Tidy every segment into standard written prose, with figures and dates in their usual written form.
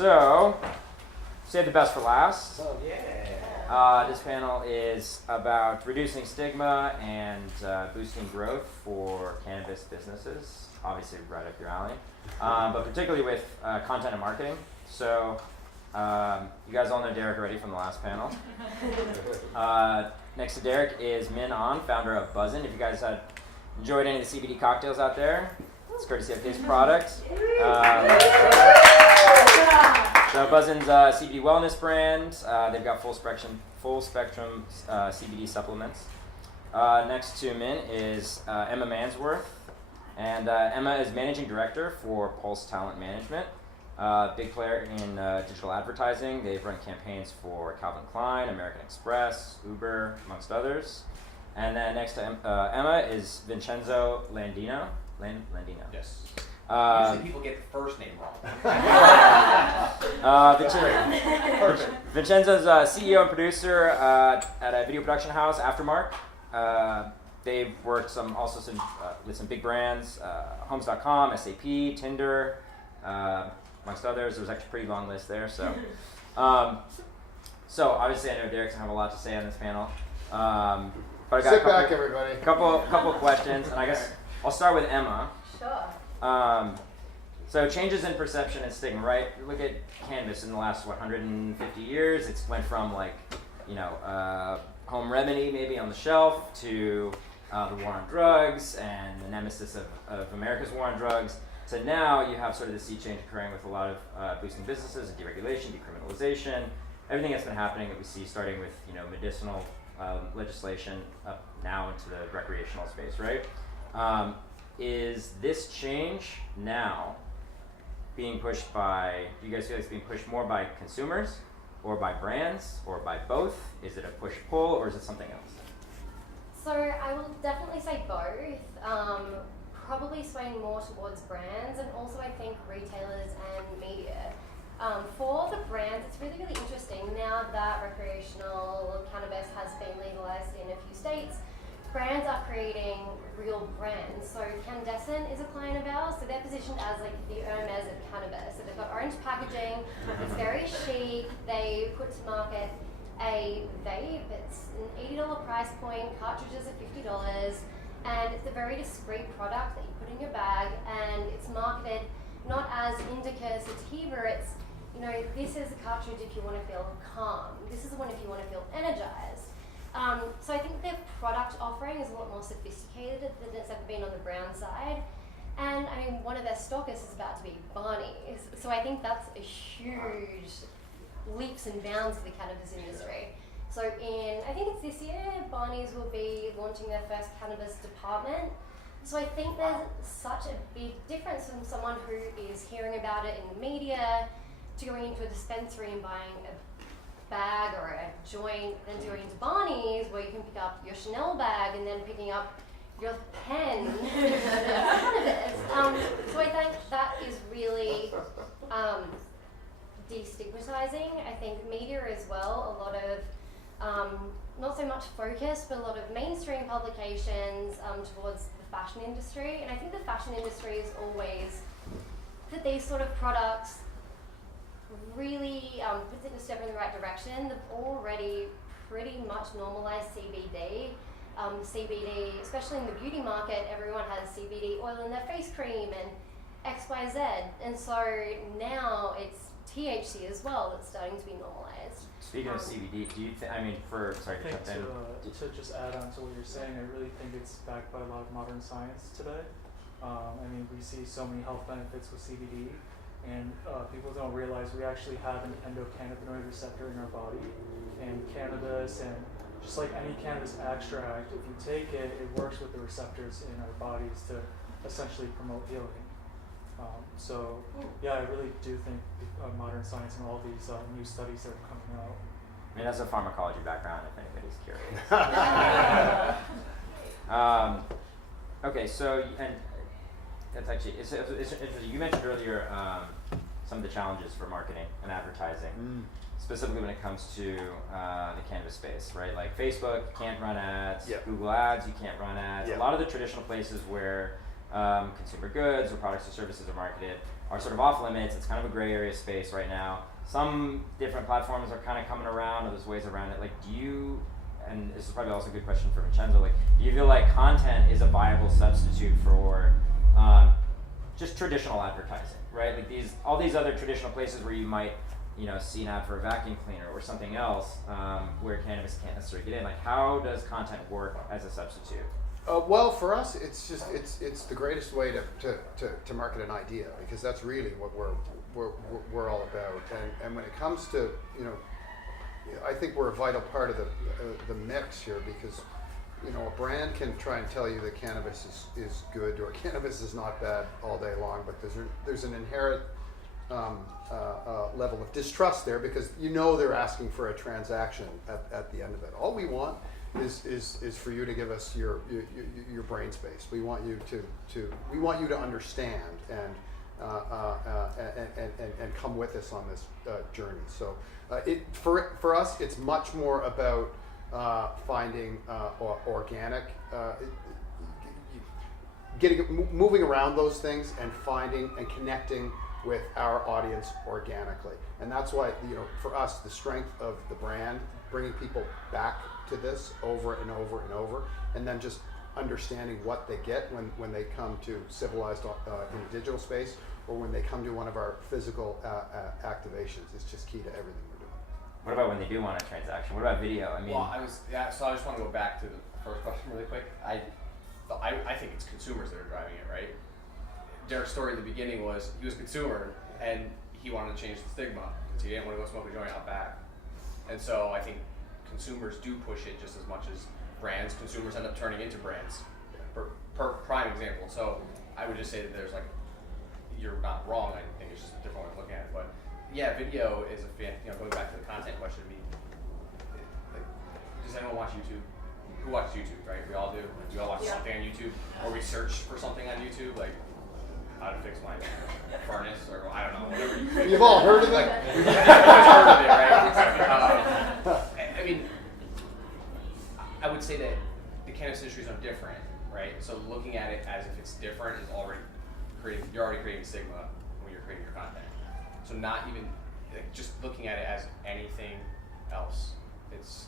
So, save the best for last. Oh, yeah. This panel is about reducing stigma and boosting growth for cannabis businesses. Obviously, right up your alley, but particularly with content and marketing. So, you guys all know Derek already from the last panel. Next to Derek is Min An, founder of Buzzn. If you guys had enjoyed any of the CBD cocktails out there, it's courtesy of his product. So Buzzn's CBD wellness brand. They've got full spectrum CBD supplements. Next to Min is Emma Mannswirth, and Emma is managing director for Pulse Talent Management. Big player in digital advertising. They've run campaigns for Calvin Klein, American Express, Uber, amongst others. And then next to Emma is Vincenzo Landino. Landino. Yes. Usually people get the first name wrong. Vincenzo's CEO and producer at a video production house, Aftermark. They've worked with some big brands, Homes.com, SAP, Tinder, amongst others. There was actually a pretty long list there. So obviously I know Derek's gonna have a lot to say on this panel. But I got Sit back, everybody. Couple questions, and I guess I'll start with Emma. Sure. So changes in perception and stigma, right? Look at cannabis in the last 150 years. It's went from home remedy maybe on the shelf to the war on drugs and the nemesis of America's war on drugs. So now you have sort of the sea change occurring with a lot of boosting businesses and deregulation, decriminalization, everything that's been happening that we see starting with medicinal legislation up now into the recreational space, right? Is this change now being pushed by, do you guys feel like it's being pushed more by consumers or by brands or by both? Is it a push-pull or is it something else? So I will definitely say both. Probably swaying more towards brands and also I think retailers and media. For the brands, it's really, really interesting now that recreational cannabis has been legalized in a few states. Brands are creating real brands. So Cannabis is a client of ours, so they're positioned as like the Hermes of cannabis. So they've got orange packaging, it's very chic. They put to market a vape, it's an $80 price point, cartridges are $50, and it's a very discreet product that you put in your bag, and it's marketed not as indica, sativa, it's, this is a cartridge if you want to feel calm. This is the one if you want to feel energized. So I think their product offering is a lot more sophisticated than it's ever been on the brown side. And I mean, one of their stockists is about to be Barney's. So I think that's a huge leaps and bounds for the cannabis industry. So I think it's this year, Barney's will be launching their first cannabis department. So I think there's such a big difference from someone who is hearing about it in the media to going into a dispensary and buying a bag or a joint, then going into Barney's where you can pick up your Chanel bag and then picking up your pen. So I think that is really destigmatizing. I think media as well, a lot of not so much focus, but a lot of mainstream publications towards the fashion industry. And I think the fashion industry is always that these sort of products really puts it a step in the right direction. They've already pretty much normalized CBD. CBD, especially in the beauty market, everyone has CBD oil in their face cream and XYZ. And so now it's THC as well that's starting to be normalized. Speaking of CBD, do you think, to just add on to what you're saying, I really think it's backed by a lot of modern science today. We see so many health benefits with CBD. And people don't realize we actually have an endocannabinoid receptor in our body, and cannabis, and just like any cannabis extract, if you take it, it works with the receptors in our bodies to essentially promote healing. I really do think modern science and all these new studies that are coming out. I mean, that's a pharmacology background if anybody's curious. Okay, so, and that's actually, it's you mentioned earlier some of the challenges for marketing and advertising, specifically when it comes to the cannabis space, right? Like Facebook, you can't run ads. Yep. Google Ads, you can't run ads. Yep. A lot of the traditional places where consumer goods or products or services are marketed are sort of off limits. It's kind of a gray area space right now. Some different platforms are kind of coming around, or there's ways around it. Like, do you, and this is probably also a good question for Vincenzo, like, do you feel like content is a viable substitute for just traditional advertising, right? Like all these other traditional places where you might, see an ad for a vacuum cleaner or something else, where cannabis can't necessarily get in. Like, how does content work as a substitute? Well, for us, it's just it's the greatest way to market an idea, because that's really what we're all about. And when it comes to, I think we're a vital part of the mix here, because a brand can try and tell you that cannabis is good or cannabis is not bad all day long, but there's an inherent level of distrust there, because they're asking for a transaction at the end of it. All we want is for you to give us your brain space. We want you to understand and come with us on this journey. So for us, it's much more about finding organic, moving around those things and finding and connecting with our audience organically. And that's why, for us, the strength of the brand, bringing people back to this over and over and over, and then just understanding what they get when they come to Civilized in a digital space, or when they come to one of our physical activations, is just key to everything we're doing. What about when they do want a transaction? What about video? I mean, So I just want to go back to the first question really quick. I think it's consumers that are driving it, right? Derek's story in the beginning was he was a consumer and he wanted to change the stigma because he didn't want to go smoke a joint out back. And so I think consumers do push it just as much as brands. Consumers end up turning into brands. Per prime example. So I would just say that there's you're not wrong. I think it's just a different way of looking at it. But yeah, video is going back to the content question. Does anyone watch YouTube? Who watches YouTube, right? We all do. We all watch something on YouTube, or we search for something on YouTube, like how to fix my furnace, or I don't know, whatever. You've all heard of it? Everyone's heard of it, right? I would say that the cannabis industry is no different, right? So looking at it as if it's different is you're already creating stigma when you're creating your content. So not even just looking at it as anything else. It's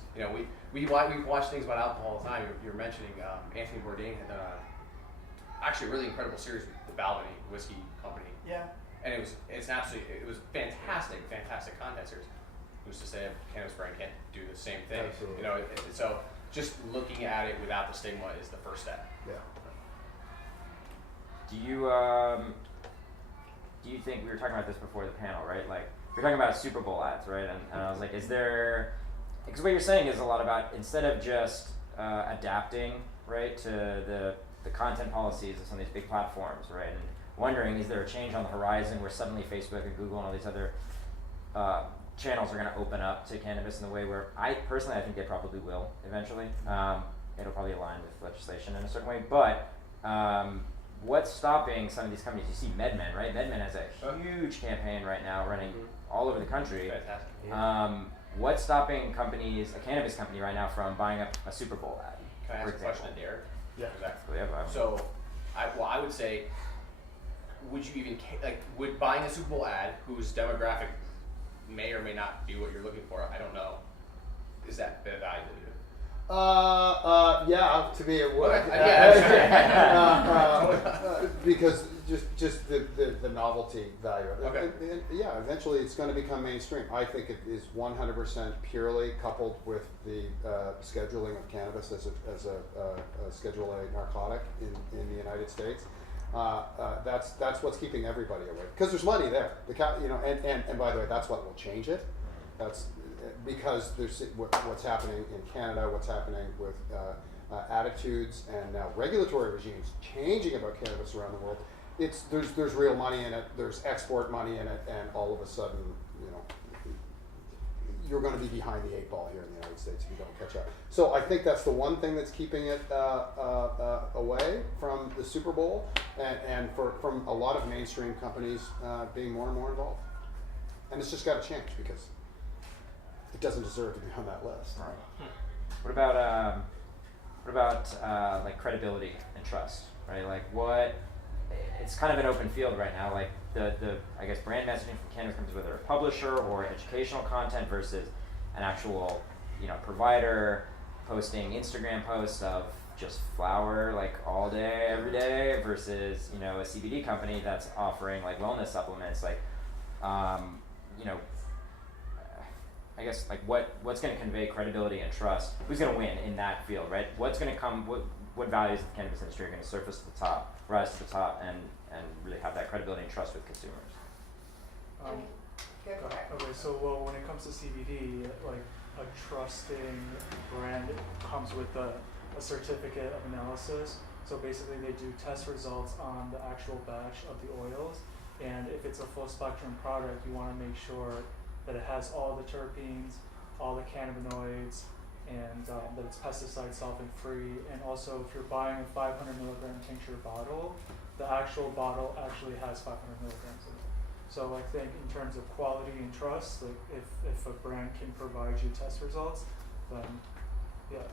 we watch things about alcohol all the time. You were mentioning Anthony Bourdain had done actually a really incredible series with the Balvenie whiskey company. Yeah. And it was fantastic content series. Who's to say a cannabis brand can't do the same thing? Absolutely. So just looking at it without the stigma is the first step. Yeah. do you think, we were talking about this before the panel, right? Like, we're talking about Super Bowl ads, right? And I was like, because what you're saying is a lot about, instead of just adapting, right, to the content policies of some of these big platforms, right, and wondering, is there a change on the horizon where suddenly Facebook and Google and all these other channels are going to open up to cannabis in the way where I think they probably will eventually. It'll probably align with legislation in a certain way, but what's stopping some of these companies? You see MedMen, right? MedMen has a huge campaign right now running all over the country. Fantastic. What's stopping companies, a cannabis company right now, from buying up a Super Bowl ad? Can I ask for a example? question to Derek? Yeah, Exactly. Yeah, So, I would say, would you even would buying a Super Bowl ad, whose demographic may or may not be what you're looking for? I don't know. Is that valuable to you? Yeah, to me it would. Okay. Because just the novelty value of it. Okay. And yeah, eventually it's going to become mainstream. I think it is 100% purely coupled with the scheduling of cannabis as a Schedule A narcotic in the United States. That's what's keeping everybody away, because there's money there. And by the way, that's what will change it. That's because there's what's happening in Canada, what's happening with attitudes and now regulatory regimes changing about cannabis around the world. There's real money in it. There's export money in it, and all of a sudden, you're going to be behind the 8 ball here in the United States if you don't catch up. So I think that's the one thing that's keeping it away from the Super Bowl, and from a lot of mainstream companies being more and more involved. And it's just got to change, because it doesn't deserve to be on that list. Right. What about like credibility and trust, right? Like, what it's kind of an open field right now. Like the I guess brand messaging from cannabis companies, whether a publisher or educational content versus an actual, you know, provider posting Instagram posts of just flower like all day, every day, versus, you know, a CBD company that's offering like wellness supplements. Like, you know, I guess like what's going to convey credibility and trust? Who's going to win in that field, right? What's going to come? What values of the cannabis industry are going to surface to the top, rise to the top, and really have that credibility and trust with consumers? Go for it. Okay, so well, when it comes to CBD, like a trusting brand comes with a certificate of analysis. So basically, they do test results on the actual batch of the oils, and if it's a full spectrum product, you want to make sure that it has all the terpenes, all the cannabinoids, and that it's pesticide solvent free. And also, if you're buying a 500 milligram tincture bottle, the actual bottle actually has 500 milligrams in it. So I think in terms of quality and trust, like if a brand can provide you test results, then yeah,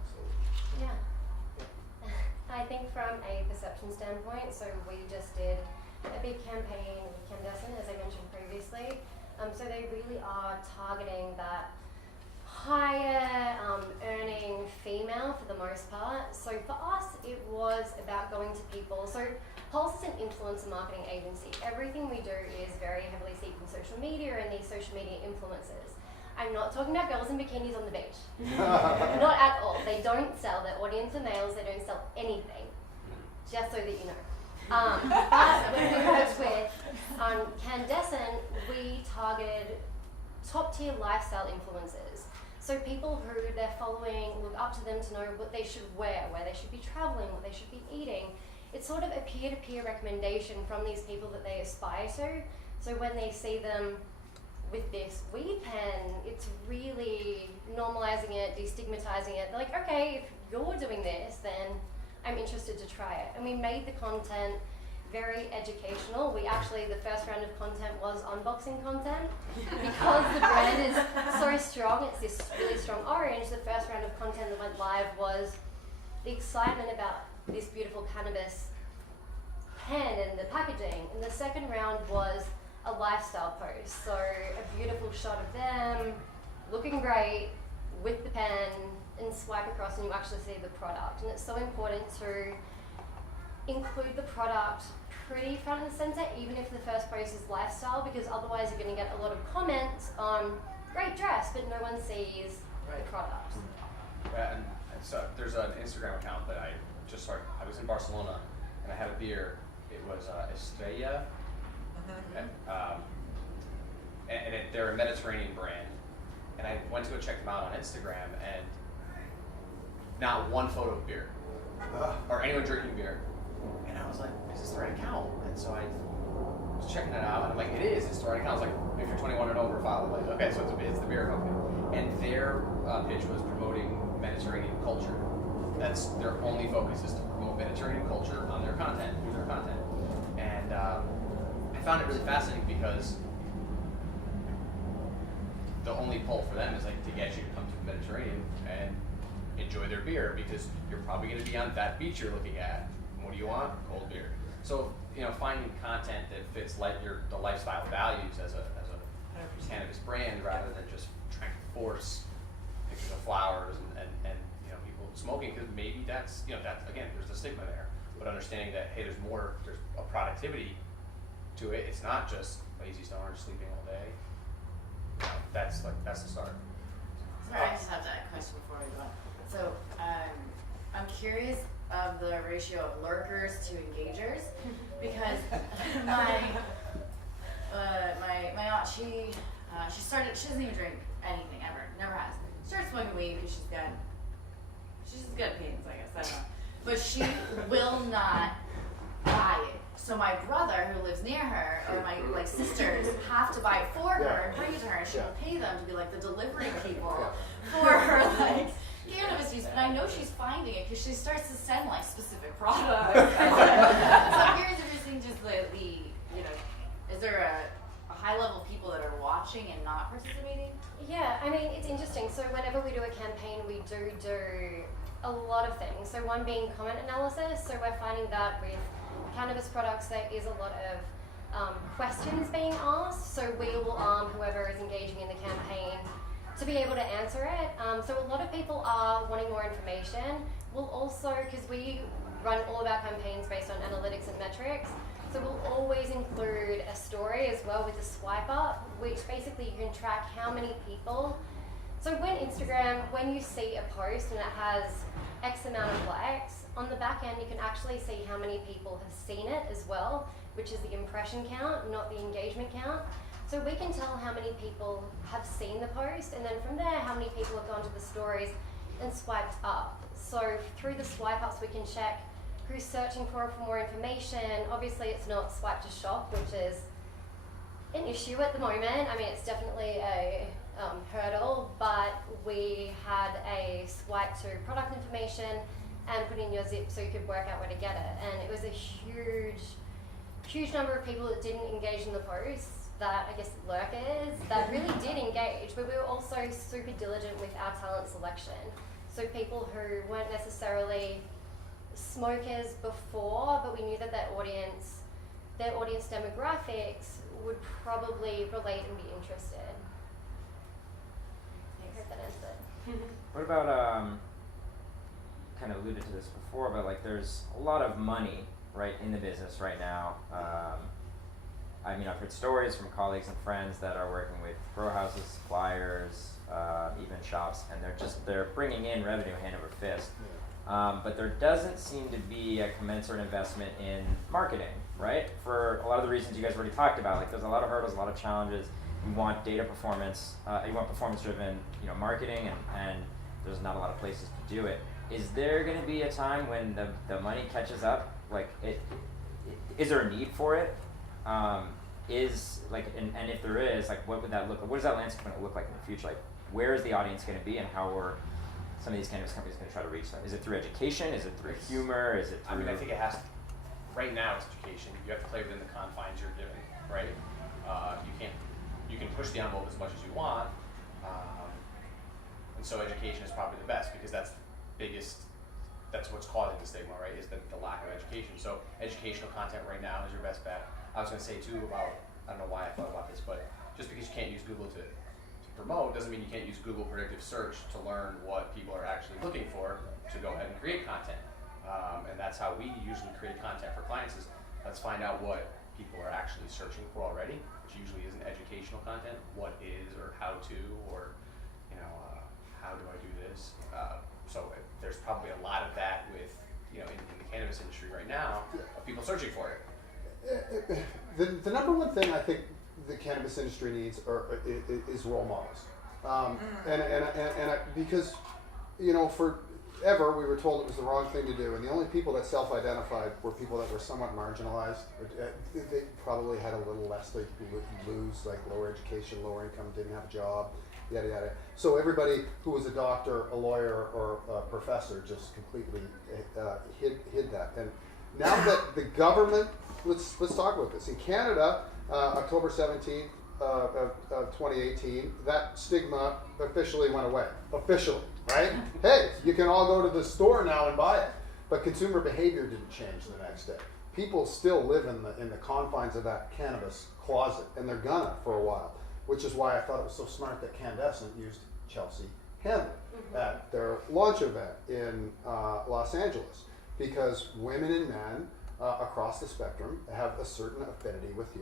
absolutely. Yeah. I think from a perception standpoint, so we just did a big campaign with Cannabis, as I mentioned previously. So they really are targeting that higher earning female for the most part. So for us, it was about going to people. So Pulse is an influencer marketing agency. Everything we do is very heavily seeking social media and these social media influencers. I'm not talking about girls in bikinis on the beach. Not at all. They don't sell. Their audience are males. They don't sell anything. Just so that you know. But when we worked with Candescent, we targeted top tier lifestyle influencers. So people who they're following look up to them to know what they should wear, where they should be traveling, what they should be eating. It's sort of a peer-to-peer recommendation from these people that they aspire to. So when they see them with this weed pen, it's really normalizing it, destigmatizing it. They're like, okay, if you're doing this, then I'm interested to try it. And we made the content very educational. We actually, the first round of content was unboxing content. Because the brand is so strong, it's this really strong orange, the first round of content that went live was the excitement about this beautiful cannabis pen and the packaging. And the second round was a lifestyle post. So a beautiful shot of them looking great with the pen, and swipe across and you actually see the product. And it's so important to include the product pretty front and center, even if the first post is lifestyle, because otherwise you're going to get a lot of comments on great dress, but no one sees the product. And so there's an Instagram account that I just started. I was in Barcelona and I had a beer. It was Estrella, and they're a Mediterranean brand. And I went to go check them out on Instagram, and not one photo of beer or anyone drinking beer. And I was like, is this the right account? And so I was checking it out, and I'm like, it is. It's the right account. I was like, if you're 21 and over, follow. Like, okay, so it's the beer company. And their pitch was promoting Mediterranean culture. That's their only focus, is to promote Mediterranean culture on their content, through their content. And I found it really fascinating because the only pull for them is like to get you to come to the Mediterranean and enjoy their beer, because you're probably going to be on that beach you're looking at. What do you want? Cold beer. So, you know, finding content that fits like the lifestyle values as a cannabis brand, rather than just trying to force pictures of flowers and you know, people smoking, because maybe that's, you know, that's, again, there's a stigma there. But understanding that, hey, there's a productivity to it. It's not just lazy stoners sleeping all day. You know, that's the start. Sorry, I just have that question before we go on. So, I'm curious of the ratio of lurkers to engagers, because my aunt, she doesn't even drink anything ever, never has. Started smoking weed because she's just good opinions, I guess, I don't know. But she will not buy it. So my brother, who lives near her, or my sisters, have to buy it for her and bring it to her, and she will pay them to be like the delivery people for her cannabis use. But I know she's finding it because she starts to send like specific products. So I'm curious if you're seeing just the you know, is there a high level of people that are watching and not participating? Yeah, I mean, it's interesting. So whenever we do a campaign, we do a lot of things. So one being comment analysis. So we're finding that with cannabis products, there is a lot of questions being asked, so we will arm whoever is engaging in the campaign to be able to answer it. So a lot of people are wanting more information. We'll also, because we run all of our campaigns based on analytics and metrics, so we'll always include a story as well with the swipe up, which basically you can track how many people. So when you see a post and it has X amount of likes, on the back end you can actually see how many people have seen it as well, which is the impression count, not the engagement count. So we can tell how many people have seen the post, and then from there how many people have gone to the stories and swiped up. So through the swipe ups we can check who's searching for more information. Obviously it's not swipe to shop, which is an issue at the moment. I mean, it's definitely a hurdle, but we had a swipe to product information and put in your zip so you could work out where to get it. And it was a huge number of people that didn't engage in the posts, that I guess lurkers, that really did engage, but we were also super diligent with our talent selection. So people who weren't necessarily smokers before, but we knew that their audience demographics would probably relate and be interested. I hope that answered. What about, kind of alluded to this before, but like there's a lot of money, right, in the business right now. I mean, I've heard stories from colleagues and friends that are working with grow houses, suppliers, even shops, and they're bringing in revenue hand over fist. But there doesn't seem to be a commensurate investment in marketing, right? For a lot of the reasons you guys already talked about. Like there's a lot of hurdles, a lot of challenges. You want data performance, you want performance-driven, marketing, and there's not a lot of places to do it. Is there going to be a time when the money catches up? Like, is there a need for it? And if there is, like, what would that look like? What does that landscape going to look like in the future? Like, where is the audience going to be, and how are some of these cannabis companies going to try to reach them? Is it through education? Is it through humor? Is it through? I think it has to. Right now, it's education. You have to play within the confines you're given, right? You can push the envelope as much as you want, and so education is probably the best, because that's what's causing the stigma, right? Is the lack of education. So educational content right now is your best bet. I was going to say too about, I don't know why I thought about this, but just because you can't use Google to promote doesn't mean you can't use Google predictive search to learn what people are actually looking for to go ahead and create content. And that's how we usually create content for clients, is let's find out what people are actually searching for already, which usually isn't educational content. What is, or how to, or how do I do this? So there's probably a lot of that with in the cannabis industry right now of people searching for it. The number one thing I think the cannabis industry needs is role models, because forever we were told it was the wrong thing to do, and the only people that self-identified were people that were somewhat marginalized. They probably had a little less to lose, like lower education, lower income, didn't have a job, yada yada. So everybody who was a doctor, a lawyer, or a professor just completely hid that. And now that the government, let's talk about this. In Canada, October 17th of 2018, that stigma officially went away. Officially, right? Hey, you can all go to the store now and buy it. But consumer behavior didn't change the next day. People still live in the confines of that cannabis closet, and they're gonna for a while, which is why I thought it was so smart that Candescent used Chelsea Handler at their launch event in Los Angeles, because women and men across the spectrum have a certain affinity with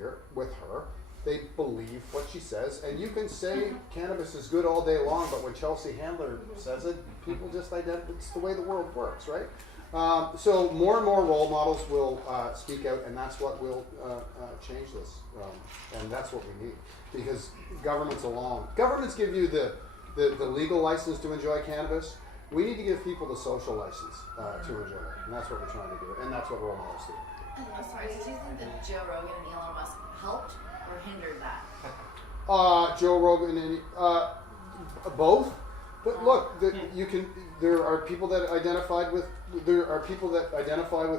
her. They believe what she says, and you can say cannabis is good all day long, but when Chelsea Handler says it, people just identify. It's the way the world works, right? So more and more role models will speak out, and that's what will change this, and that's what we need, because governments give you the legal license to enjoy cannabis. We need to give people the social license to enjoy it, and that's what we're trying to do, and that's what role models do. I'm sorry, so do you think that Joe Rogan and Elon Musk helped or hindered that? Joe Rogan and both, but look, there are people that identify with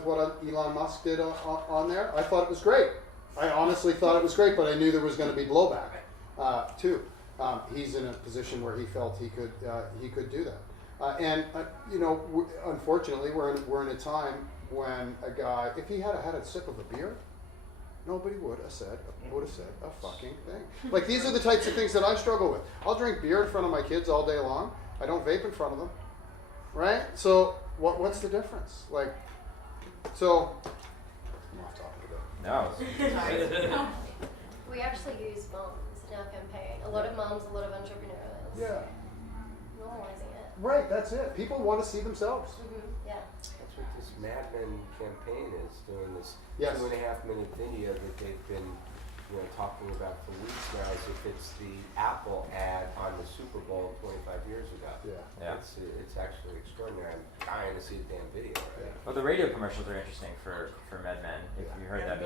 what Elon Musk did on there. I thought it was great. I honestly thought it was great, but I knew there was going to be blowback too. He's in a position where he felt he could do that, and unfortunately, we're in a time when a guy, if he had had a sip of a beer, nobody would have said a fucking thing. Like, these are the types of things that I struggle with. I'll drink beer in front of my kids all day long. I don't vape in front of them, right? So what's the difference? Like, so I'm off topic a bit. No. We actually use mums in our campaign. A lot of mums, a lot of entrepreneurs. Yeah. Normalizing it. Right, that's it. People want to see themselves. Yeah. That's what this Mad Men campaign is doing. This Yes. 2.5 minute video that they've been, talking about for weeks now, as if it's the Apple ad on the Super Bowl 25 years ago. Yeah. It's actually extraordinary. I'm dying to see the damn video. Right? Well, the radio commercials are interesting for Med Men. If you heard them,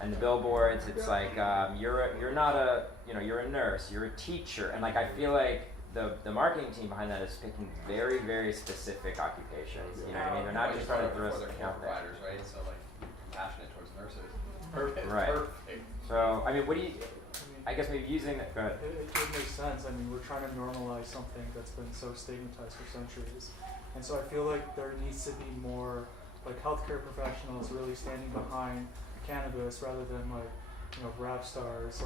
and the billboards, it's like you're not a you're a nurse, you're a teacher, and like I feel like the marketing team behind that is picking very, very specific occupations. You know what I mean? They're not just trying to throw other something care out there. providers, right? So like compassionate towards nurses. Perfect. Right. Perfect. So I mean, what do you? I guess maybe using that. Go ahead. It makes sense. I mean, we're trying to normalize something that's been so stigmatized for centuries. And so I feel like there needs to be more like healthcare professionals really standing behind cannabis rather than like, rap stars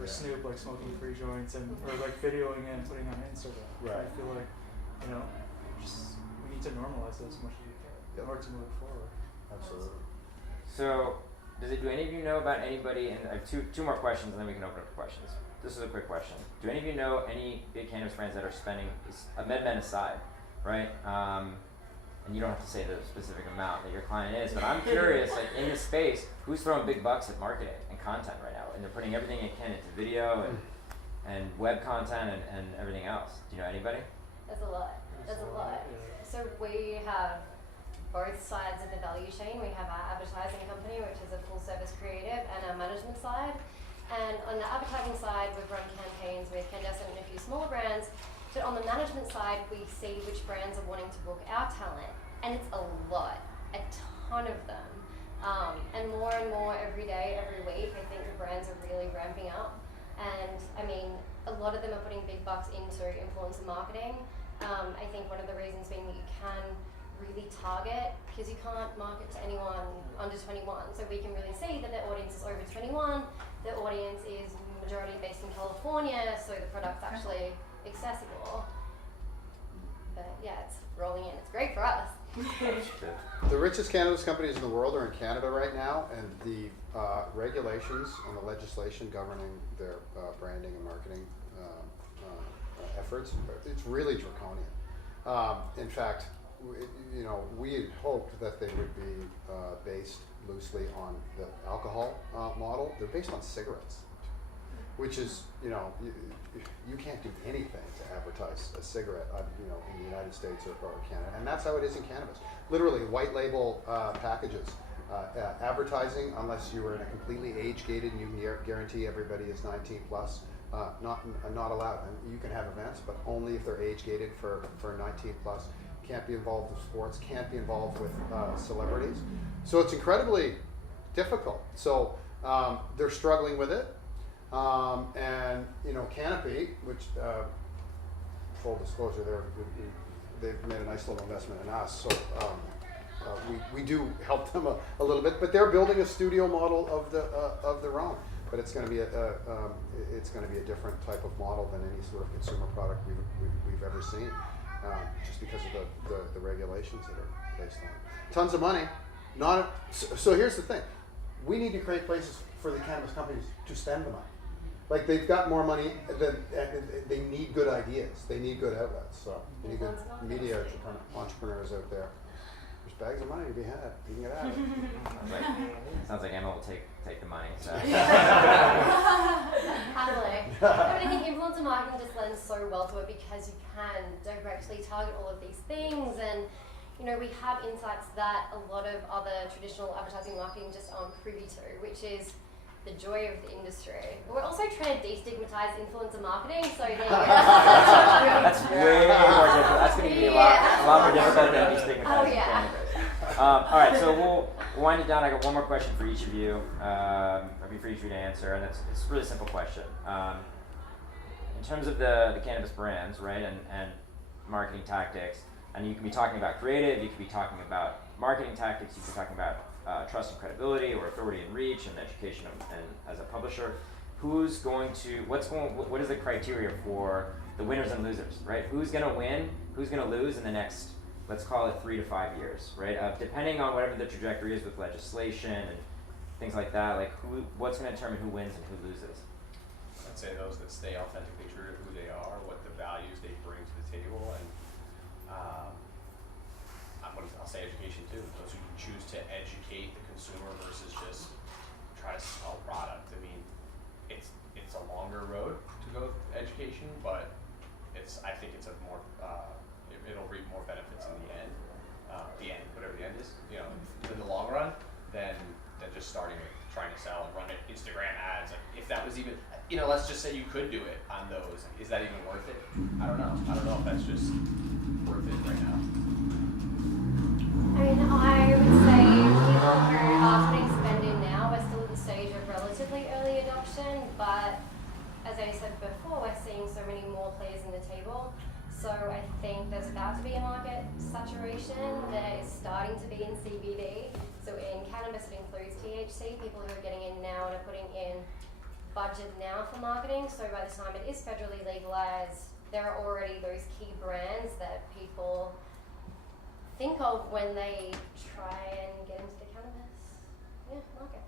or Snoop like smoking 3 joints and or like videoing it and putting it on Instagram. Right. I feel like, we need to normalize it as much as we can in order to move forward. Absolutely. So, do any of you know about anybody? And I have two more questions, and then we can open up to questions. This is a quick question. Do any of you know any big cannabis brands that are spending, a Med Men aside, right? And you don't have to say the specific amount that your client is, but I'm curious, like in this space, who's throwing big bucks at marketing and content right now? And they're putting everything they can into video and web content and everything else. Do you know anybody? There's a lot. There's a lot. So we have both sides of the value chain. We have our advertising company, which is a full service creative, and our management side. And on the advertising side, we've run campaigns with Cannabis and a few smaller brands. But on the management side, we see which brands are wanting to book our talent. And it's a lot, a ton of them. And more every day, every week, I think the brands are really ramping up. And I mean, a lot of them are putting big bucks into influencer marketing. I think one of the reasons being that you can really target, because you can't market to anyone under 21. So we can really see that their audience is over 21, their audience is majority based in California, so the product's actually accessible. But yeah, it's rolling in. It's great for us. The richest cannabis companies in the world are in Canada right now, and the regulations and the legislation governing their branding and marketing efforts, it's really draconian. In fact, we had hoped that they would be based loosely on the alcohol model. They're based on cigarettes, which is, you can't do anything to advertise a cigarette, in the United States or Canada, and that's how it is in cannabis. Literally, white label packages, advertising, unless you are in a completely age-gated and you can guarantee everybody is 19 plus, not allowed. And you can have events, but only if they're age-gated for 19 plus. Can't be involved with sports, can't be involved with celebrities. So it's incredibly difficult. So they're struggling with it. And Canopy, which full disclosure, they've made a nice little investment in us. So we do help them a little bit, but they're building a studio model of their own. But it's going to be a different type of model than any sort of consumer product we've ever seen, just because of the regulations that are placed on it. Tons of money. So here's the thing: we need to create places for the cannabis companies to spend the money. Like, they've got more money than they need good ideas. They need good outlets. So you need good media entrepreneurs out there. There's bags of money to be had. You can get at it. Sounds like Emma will take the money. So. Happily. But I think influencer marketing just lends so well to it because you can directly target all of these things, and we have insights that a lot of other traditional advertising marketing just aren't privy to, which is the joy of the industry. But we're also trying to destigmatize influencer marketing, so there you go. That's way more difficult. That's going to be a lot more difficult than destigmatizing cannabis. All right, so we'll wind it down. I got one more question for each of you. I'll be for each of you to answer, and it's a really simple question. In terms of the cannabis brands, right, and marketing tactics, And you can be talking about creative, you could be talking about marketing tactics, you could be talking about trust and credibility, or authority and reach, and education and as a publisher. What is the criteria for the winners and losers, right? Who's going to win, who's going to lose in the next, let's call it 3 to 5 years, right? Depending on whatever the trajectory is with legislation and things like that, like what's going to determine who wins and who loses? I'd say those that stay authentically true to who they are, what the values they bring to the table, and I'll say education too. Those who choose to educate the consumer versus just try to sell product. I mean, it's a longer road to go with education, but I think it's a more it'll reap more benefits in the end, whatever the end is, in the long run, than just starting with trying to sell and run it Instagram ads. Like, if that was even, let's just say you could do it on those. Is that even worth it? I don't know. I don't know if that's just worth it right now. I mean, I would say people who are putting spend in now are still at the stage of relatively early adoption, but as I said before, we're seeing so many more players in the table. So I think there's about to be a market saturation. There is starting to be in CBD. So in cannabis, it includes THC. People who are getting in now and are putting in budget now for marketing. So by the time it is federally legalized, there are already those key brands that people think of when they try and get into the cannabis market.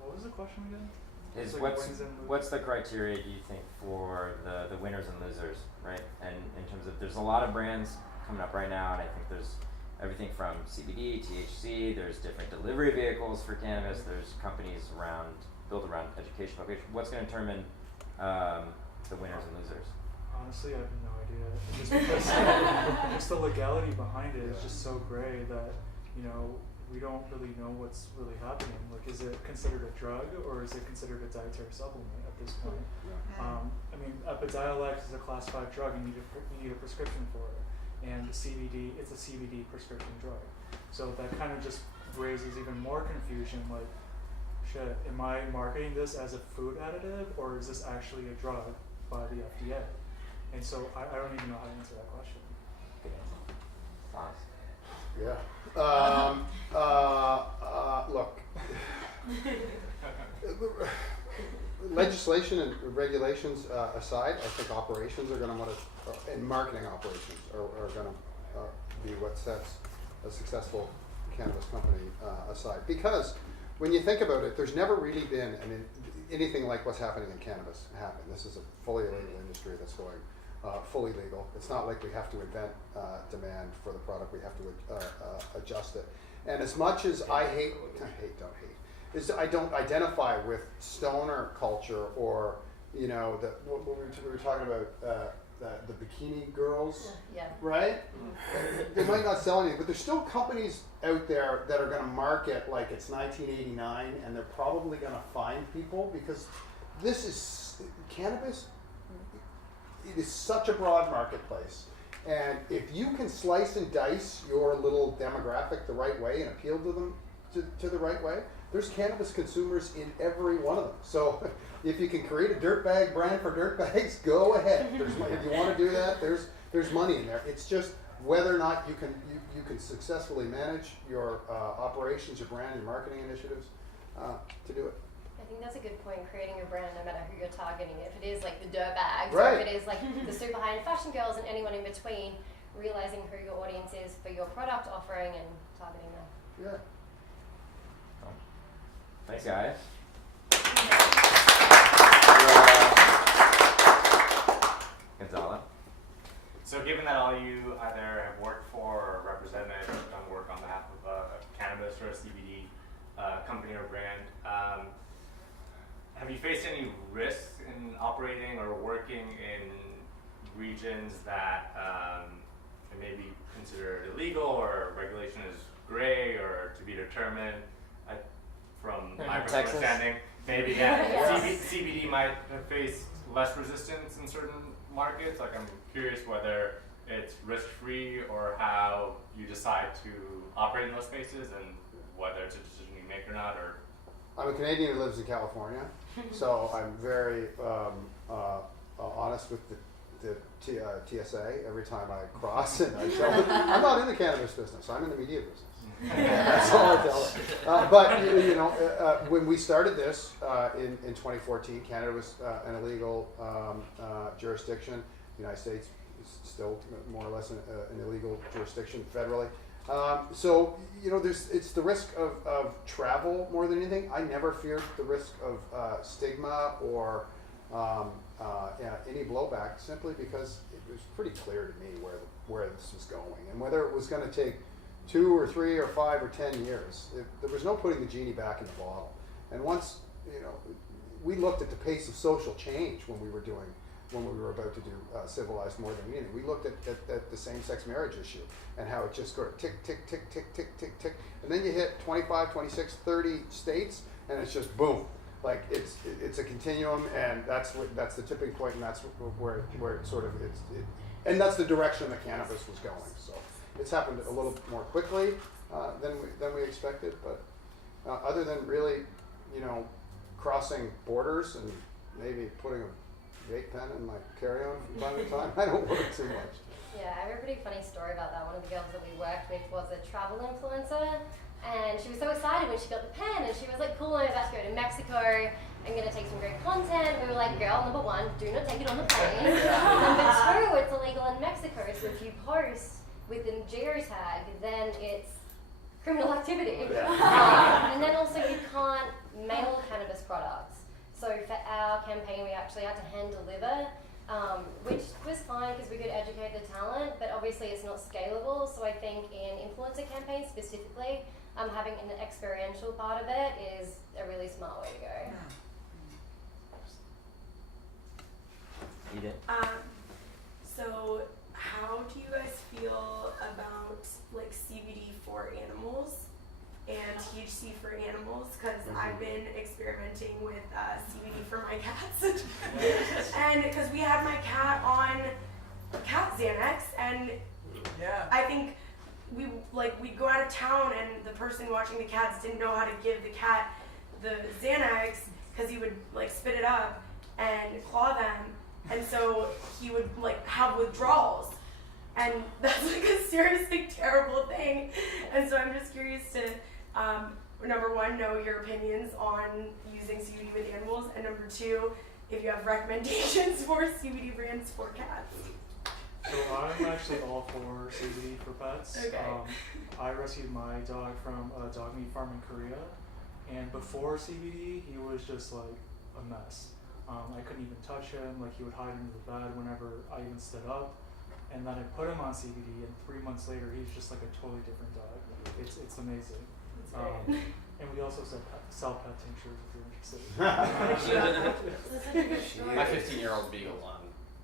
What was the question again? Is It's like what's the criteria, do you think, for the winners and losers, right? And in terms of, there's a lot of brands coming up right now, and I think there's everything from CBD, THC, there's different delivery vehicles for cannabis, there's companies built around education. What's going to determine the winners and losers? Honestly, I have no idea. Just because just the legality behind it is just so gray that, we don't really know what's really happening. Like, is it considered a drug or is it considered a dietary supplement at this point? I mean, Epidiolex is a class 5 drug, and you need a prescription for it. And the CBD, it's a CBD prescription drug. So that kind of just raises even more confusion. Like, shit, am I marketing this as a food additive, or is this actually a drug by the FDA? And so I don't even know how to answer that question. Honest. Yeah. Look, legislation and regulations aside, I think operations are going to want to, and marketing operations are going to be what sets a successful cannabis company aside. Because when you think about it, there's never really been anything like what's happening in cannabis happen. This is a fully illegal industry that's going fully legal. It's not like we have to invent demand for the product. We have to adjust it. And as much as I don't identify with stoner culture or, what we were talking about, the bikini girls, right? They might not sell anything, but there's still companies out there that are going to market like it's 1989, and they're probably going to find people, because this is cannabis. It is such a broad marketplace, and if you can slice and dice your little demographic the right way and appeal to them to the right way, there's cannabis consumers in every one of them. So if you can create a dirtbag brand for dirtbags, go ahead. If you want to do that, there's money in there. It's just whether or not you can successfully manage your operations, your brand, your marketing initiatives to do it. I think that's a good point, creating a brand no matter who you're targeting. If it is like the dirtbags, right, or if it is like the super high-end fashion girls and anyone in between, realizing who your audience is for your product offering and targeting them. Yeah. Cool. Thanks, guys. Gonzalo. So given that all you either have worked for or represented or done work on behalf of cannabis or a CBD company or brand, have you faced any risks in operating or working in regions that may be considered illegal or regulation is gray or to be determined? From my Texas? understanding, maybe CBD might have faced less resistance in certain markets. Like, I'm curious whether it's risk-free or how you decide to operate in those spaces and whether it's a decision you make or not. Or I'm a Canadian who lives in California, so I'm very honest with TSA every time I cross, and I tell them, I'm not in the cannabis business, I'm in the media business. That's all I tell them. But when we started this in 2014, Canada was an illegal jurisdiction. The United States is still more or less an illegal jurisdiction federally. So it's the risk of travel more than anything. I never feared the risk of stigma or any blowback, simply because it was pretty clear to me where this was going, and whether it was going to take 2 or 3 or 5 or 10 years. There was no putting the genie back in the bottle. And once we looked at the pace of social change when we were about to do Civilized more than anything. We looked at the same-sex marriage issue and how it just sort of tick, tick, tick, tick, tick, tick, tick. And then you hit 25, 26, 30 states, and it's just boom. Like it's a continuum, and that's the tipping point, and that's where it sort of and that's the direction that cannabis was going. So it's happened a little more quickly than we expected, but other than really, crossing borders and maybe putting a vape pen in my carry-on from time to time, I don't work too much. Yeah, I have a pretty funny story about that. One of the girls that we worked with was a travel influencer, and she was so excited when she got the pen, and she was like, cool, I'm about to go to Mexico, I'm going to take some great content. We were like, girl, number 1, do not take it on the plane. Number 2, it's illegal in Mexico, so if you post with the geotag, then it's criminal activity. And then also you can't mail cannabis products. So for our campaign, we actually had to hand deliver, which was fine because we could educate the talent, but obviously it's not scalable. So I think in influencer campaigns specifically, having an experiential part of it is a really smart way to go. Eat it. So how do you guys feel about like CBD for animals and THC for animals? Because I've been experimenting with CBD for my cats. And because we had my cat on cat Xanax, and I think we'd go out of town, and the person watching the cats didn't know how to give the cat the Xanax because he would like spit it up and claw them, and so he would like have withdrawals. And that's like a seriously terrible thing. And so I'm just curious to, number 1, know your opinions on using CBD with animals, and number 2, if you have recommendations for CBD brands for cats. So I'm actually all for CBD for pets. Okay. I rescued my dog from a dog meat farm in Korea, and before CBD, he was just like a mess. I couldn't even touch him. Like, he would hide under the bed whenever I even stood up. And then I put him on CBD, and 3 months later, he's just like a totally different dog. It's amazing. And we also sell pet tinctures if you're interested. My 15-year-old beagle,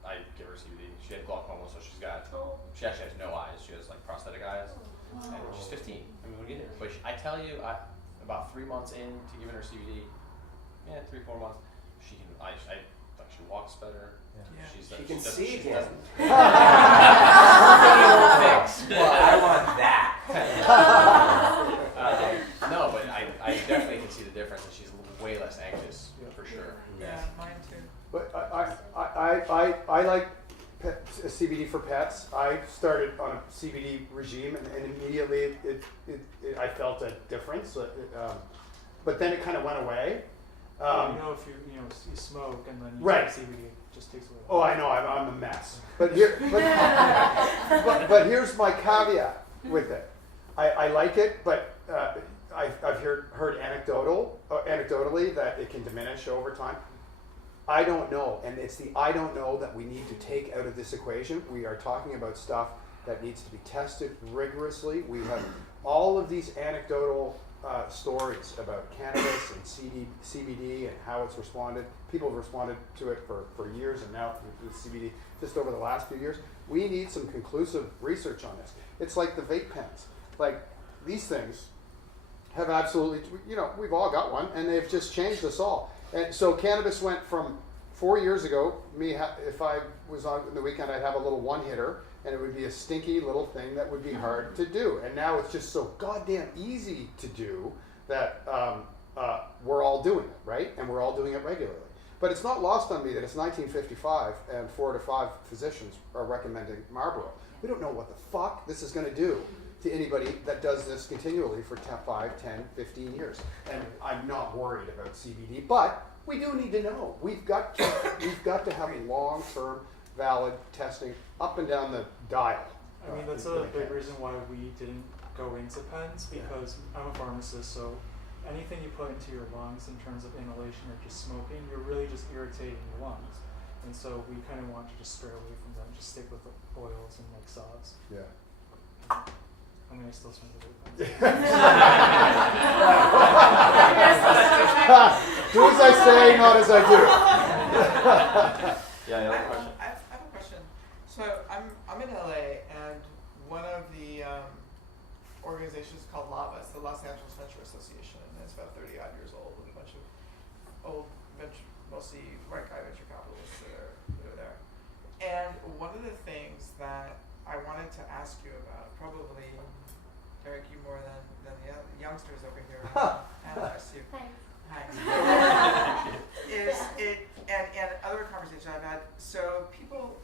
I give her CBD. She had glaucoma, so she actually has no eyes. She has like prosthetic eyes, and she's 15. I mean, we'll get it. But I tell you, about 3 months into giving her CBD, 3-4 months, she can. She walks better. She can see again. Well, I want that. no, but I definitely can see the difference, and she's way less anxious for sure. Yeah, mine too. But I like CBD for pets. I started on a CBD regime, and immediately I felt a difference. But then it kind of went away. If you smoke and then you right. take CBD, it just takes away. Oh, I know, I'm a mess. But here's my caveat with it. I like it, but I've heard anecdotally that it can diminish over time. I don't know, and it's the I don't know that we need to take out of this equation. We are talking about stuff that needs to be tested rigorously. We have all of these anecdotal stories about cannabis and CBD and how it's responded. People have responded to it for years, and now with CBD just over the last few years. We need some conclusive research on this. It's like the vape pens. Like, these things have absolutely, we've all got one, and they've just changed us all. And so cannabis went from 4 years ago, if I was on the weekend, I'd have a little one-hitter, and it would be a stinky little thing that would be hard to do. And now it's just so goddamn easy to do that we're all doing it, right? And we're all doing it regularly. But it's not lost on me that it's 1955 and 4 to 5 physicians are recommending Marlboro. We don't know what the fuck this is going to do to anybody that does this continually for 5, 10, 15 years. And I'm not worried about CBD, but we do need to know. We've got to have long-term valid testing up and down the dial. I mean, that's a big reason why we didn't go into pens, because I'm a pharmacist, so anything you put into your lungs in terms of inhalation or just smoking, you're really just irritating your lungs. And so we kind of want to just stray away from them, just stick with the oils and like sobs. Yeah. I mean, I still smoke the pens. Do as I say, not as I do. Yeah, you have a question? I have a question. So I'm in LA, and one of the organizations is called LAVA. It's the Los Angeles Venture Association, and it's about 30 odd years old, with a bunch of old mostly white guy venture capitalists that are there. And one of the things that I wanted to ask you about, probably Eric, you more than the youngsters over here, and I see you. Thanks. Hi. Is it and other conversations I've had. So people,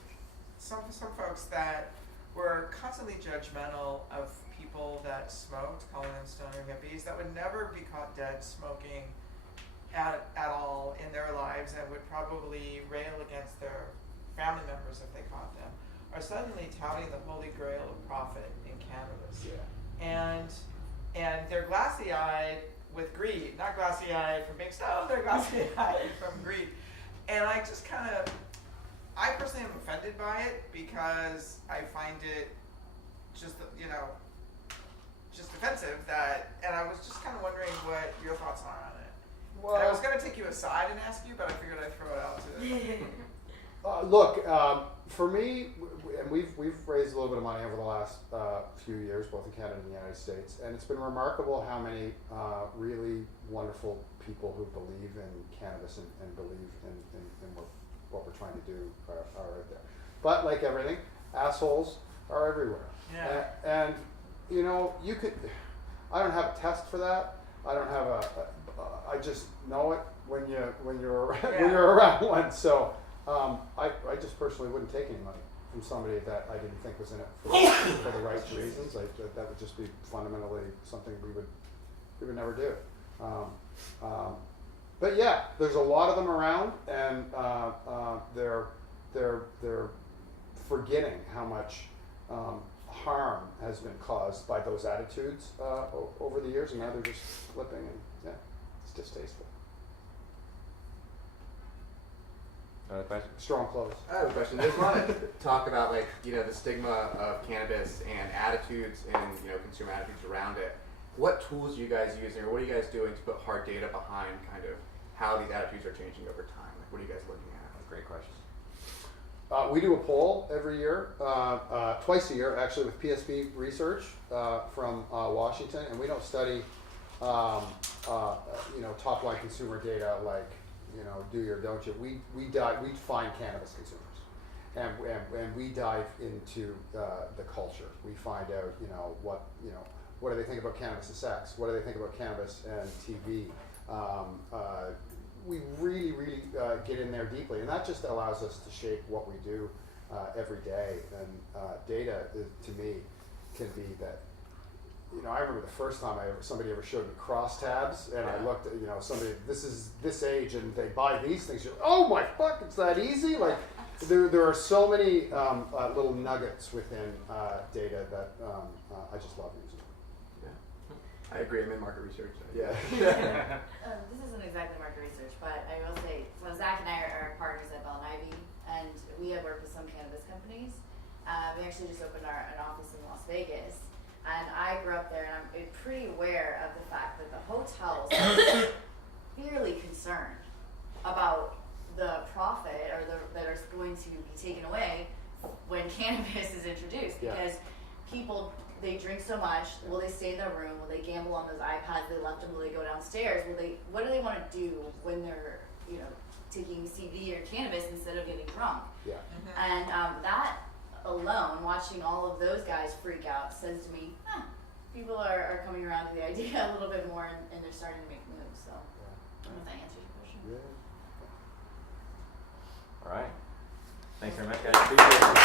some folks that were constantly judgmental of people that smoked, calling them stoner hippies, that would never be caught dead smoking at all in their lives, and would probably rail against their family members if they caught them, are suddenly touting the holy grail of profit in cannabis. Yeah. And they're glassy-eyed with greed, not glassy-eyed from being stoned, they're glassy-eyed from greed. And I just I personally am offended by it, because I find it just, just offensive and I was just kind of wondering what your thoughts are on it. Well, and I was going to take you aside and ask you, but I figured I'd throw it out to look, for me, and we've raised a little bit of money over the last few years, both in Canada and the United States, and it's been remarkable how many really wonderful people who believe in cannabis and believe in what we're trying to do are out there. But like everything, assholes are everywhere. Yeah. And you could. I don't have a test for that. I don't have I just know it when you're around one. So. I just personally wouldn't take any money from somebody that I didn't think was in it for the right reasons. That would just be fundamentally something we would never do. But yeah, there's a lot of them around, and they're forgetting how much harm has been caused by those attitudes over the years, and now they're just flipping, and yeah, it's distasteful. Another question? Strong close. I have a question. There's a lot of talk about the stigma of cannabis and attitudes and consumer attitudes around it. What tools are you guys using, or what are you guys doing to put hard data behind kind of how these attitudes are changing over time? What are you guys looking at? Great question. We do a poll every year, twice a year actually, with PSB Research from Washington, and we don't study top line consumer data like do you or don't you. We find cannabis consumers, and we dive into the culture. We find out what do they think about cannabis and sex, what do they think about cannabis and TV. We really get in there deeply, and that just allows us to shape what we do every day. And data to me can be that. I remember the first time somebody ever showed me crosstabs, and I looked at somebody, this is this age, and they buy these things. You're like, oh my fuck, it's that easy. Like there are so many little nuggets within data that I just love using. Yeah, I agree. I'm in market research. Yeah. This isn't exactly market research, but I will say, so Zach and I are partners at Bell and Ivy, and we have worked with some cannabis companies. We actually just opened an office in Las Vegas. And I grew up there, and I'm pretty aware of the fact that the hotels are fairly concerned about the profit that is going to be taken away when cannabis is introduced. Because people, they drink so much. Will they stay in their room? Will they gamble on those iPads they left them? Will they go downstairs? What do they want to do when they're taking CBD or cannabis instead of getting drunk? Yeah. And that alone, watching all of those guys freak out, says to me, people are coming around to the idea a little bit more, and they're starting to make moves. So I don't know if that answers your question. Yeah. Yeah. Yeah. What do you think? Yeah. Thanks very much, guys. Appreciate it.